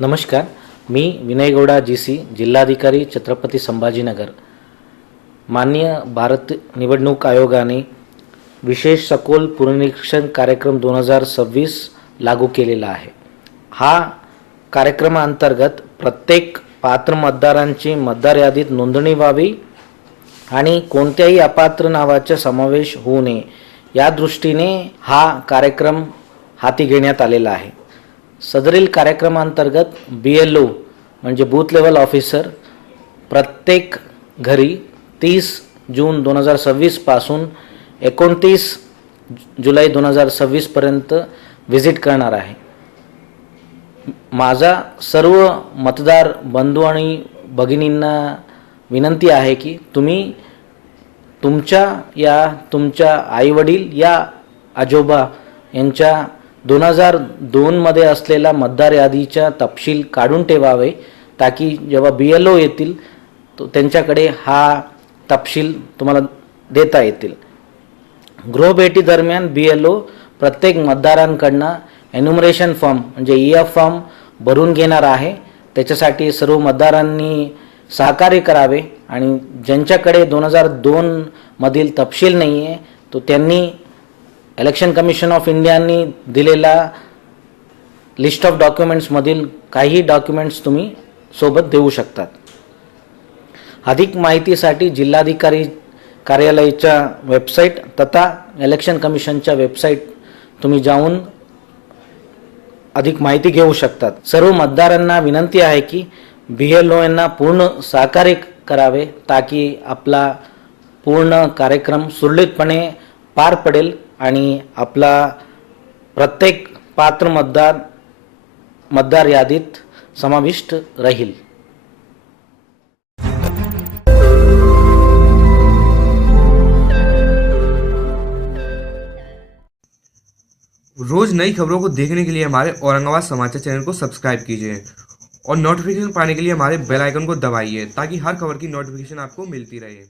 नमस्कार. मी विनय गौडा जी.सी. जिल्हाधिकारी छत्रपती संभाजीनगर. माननीय भारत निवडणूक आयोगाने विशेष सखोल पुनरीक्षण कार्यक्रम 2026 लागू केलेला आहे. हा कार्यक्रमाअंतर्गत प्रत्येक पात्र मतदारांची मतदार यादीत नोंदणी व्हावी आणि कोणत्याही अपात्र नावाचा समावेश होऊ नये या दृष्टीने हा कार्यक्रम हाती घेण्यात आलेला आहे. सदरील कार्यक्रमांतर्गत BLO म्हणजे बूथ लेवल ऑफिसर प्रत्येक घरी 30 जून 2026 पासून 29 जुलै 2026 पर्यंत व्हिजिट करणार आहे. माझा सर्व मतदार बंधू आणि भगिनींना विनंती आहे की तुम्ही तुमच्या आईवडील या आजोबा यांच्या 2002 मध्ये असलेला मतदार यादीचा तपशील काढून ठेवावे, ताकी जेव्हा BLO येतील तो त्यांच्याकडे हा तपशील तुम्हाला देता येतील. गृहभेटी दरम्यान BLO प्रत्येक मतदारांकडनं एन्युमरेशन फॉर्म म्हणजे EF फॉर्म भरून घेणार आहे. त्याच्यासाठी सर्व मतदारांनी सहकार्य करावे आणि ज्यांच्याकडे 2002 मधील तपशील नाही आहे तो त्यांनी इलेक्शन कमिशन ऑफ इंडियानी दिलेला लिस्ट ऑफ डॉक्युमेंट्स मधील काही डॉक्युमेंट्स तुम्ही सोबत देऊ शकतात. अधिक माहितीसाठी जिल्हाधिकारी कार्यालयाच्या वेबसाईट तथा इलेक्शन कमिशनच्या वेबसाईट तुम्ही जाऊन अधिक माहिती घेऊ शकतात. सर्व मतदारांना विनंती आहे की BLO यांना पूर्ण सहकार्य करावे, ताकी आपला पूर्ण कार्यक्रम सुरळीतपणे पार पडेल आणि आपला प्रत्येक पात्र मतदार यादीत समाविष्ट राहील. रोज नई खबरों को देखने के लिए हमारे औरंगाबाद समाचार चैनल को सब्सक्राइब कीजिए और नोटिफिकेशन पाने के लिए हमारे बेल आइकन को दबाइए, ताकि हर खबर की नोटिफिकेशन आपको मिलती रहे.